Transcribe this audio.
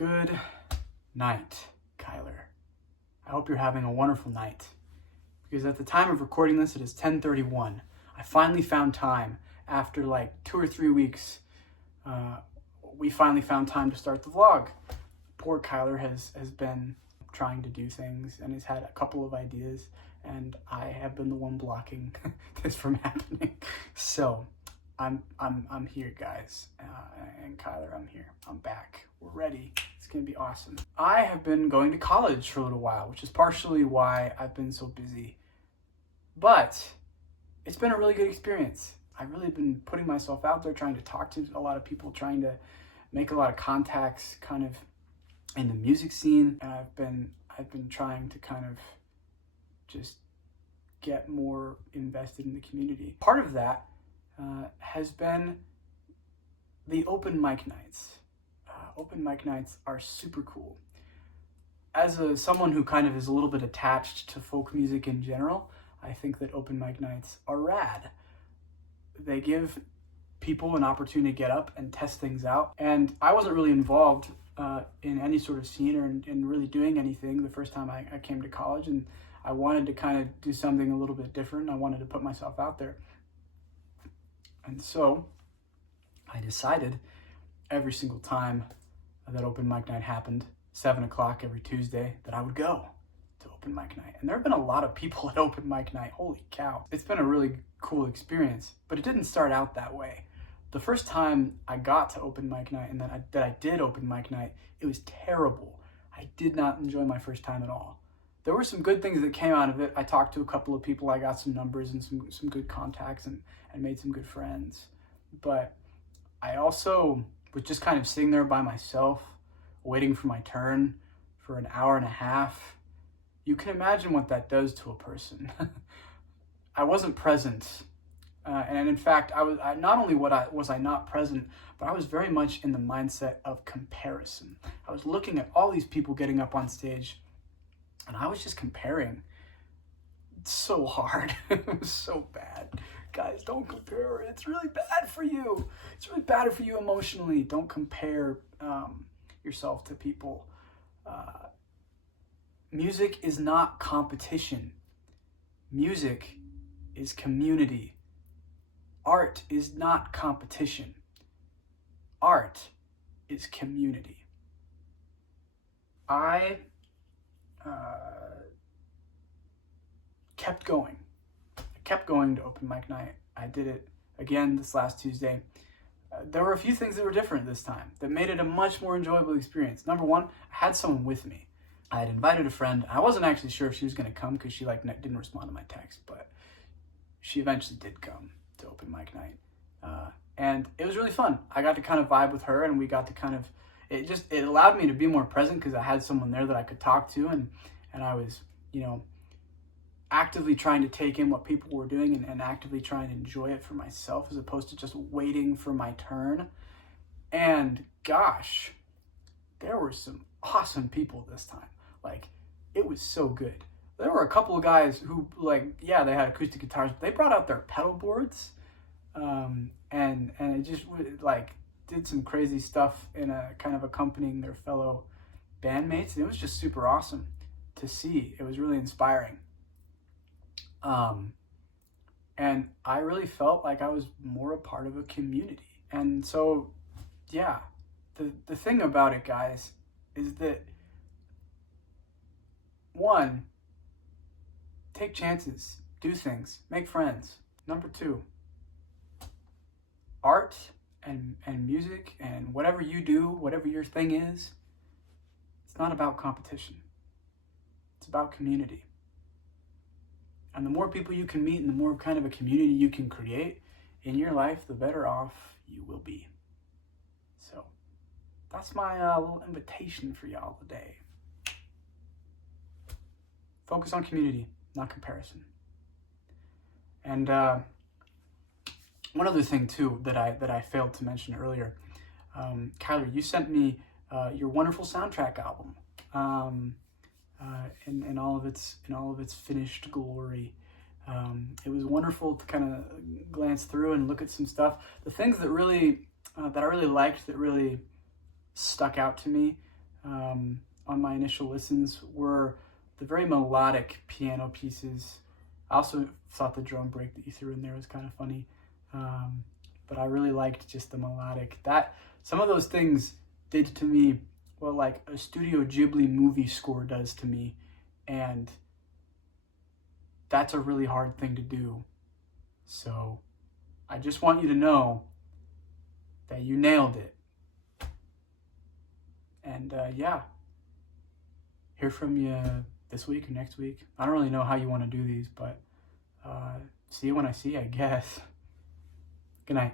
Good night, Kyler. I hope you're having a wonderful night. Because at the time of recording this, it is 10:31. I finally found time after like 2 or 3 weeks. We finally found time to start the vlog. Poor Kyler has been trying to do things and has had a couple of ideas, and I have been the one blocking this from happening. So I'm here, guys, and Kyler, I'm here. I'm back. We're ready. It's gonna be awesome. I have been going to college for a little while, which is partially why I've been so busy. But it's been a really good experience. I've really been putting myself out there, trying to talk to a lot of people, trying to make a lot of contacts kind of in the music scene. And I've been trying to kind of just get more invested in the community. Part of that has been the open mic nights. Open mic nights are super cool. As someone who kind of is a little bit attached to folk music in general, I think that open mic nights are rad. They give people an opportunity to get up and test things out. And I wasn't really involved in any sort of scene or in really doing anything the first time I came to college, and I wanted to kind of do something a little bit different. I wanted to put myself out there. And so I decided every single time that open mic night happened, 7 o'clock every Tuesday, that I would go to open mic night. And there have been a lot of people at open mic night. Holy cow. It's been a really cool experience, but it didn't start out that way. The first time I got to open mic night and that I did open mic night, it was terrible. I did not enjoy my first time at all. There were some good things that came out of it. I talked to a couple of people. I got some numbers and some good contacts and made some good friends. But I also was just kind of sitting there by myself, waiting for my turn for an hour and a half. You can imagine what that does to a person. I wasn't present. And in fact, not only was I not present, but I was very much in the mindset of comparison. I was looking at all these people getting up on stage, and I was just comparing. It's so hard. It was so bad. Guys, don't compare. It's really bad for you. It's really bad for you emotionally. Don't compare yourself to people. Music is not competition. Music is community. Art is not competition. Art is community. I kept going. I kept going to open mic night. I did it again this last Tuesday. There were a few things that were different this time that made it a much more enjoyable experience. Number one, I had someone with me. I had invited a friend. I wasn't actually sure if she was going to come because she didn't respond to my text, but she eventually did come to open mic night. And it was really fun. I got to kind of vibe with her, and we got to kind of, it allowed me to be more present because I had someone there that I could talk to, and I was, actively trying to take in what people were doing and actively trying to enjoy it for myself as opposed to just waiting for my turn. And gosh, there were some awesome people this time. Like, it was so good. There were a couple of guys who, they had acoustic guitars, but they brought out their pedal boards, and it just, did some crazy stuff in a kind of accompanying their fellow bandmates. And it was just super awesome to see. It was really inspiring. And I really felt like I was more a part of a community. And so, yeah, the thing about it, guys, is that, one, take chances, do things, make friends. Number two, art and music and whatever you do, whatever your thing is, it's not about competition. It's about community. And the more people you can meet and the more kind of a community you can create in your life, the better off you will be. So that's my little invitation for y'all today. Focus on community, not comparison. And one other thing too that I failed to mention earlier, Kyler, you sent me your wonderful soundtrack album. In all of its finished glory. It was wonderful to kind of glance through and look at some stuff. The things that I really liked, that really stuck out to me, on my initial listens were the very melodic piano pieces. I also thought the drum break that you threw in there was kind of funny. But I really liked just the melodic. Some of those things did to me what like a Studio Ghibli movie score does to me. And that's a really hard thing to do. So I just want you to know that you nailed it. And yeah, hear from you this week or next week. I don't really know how you want to do these, but see you when I see you, I guess. Good night.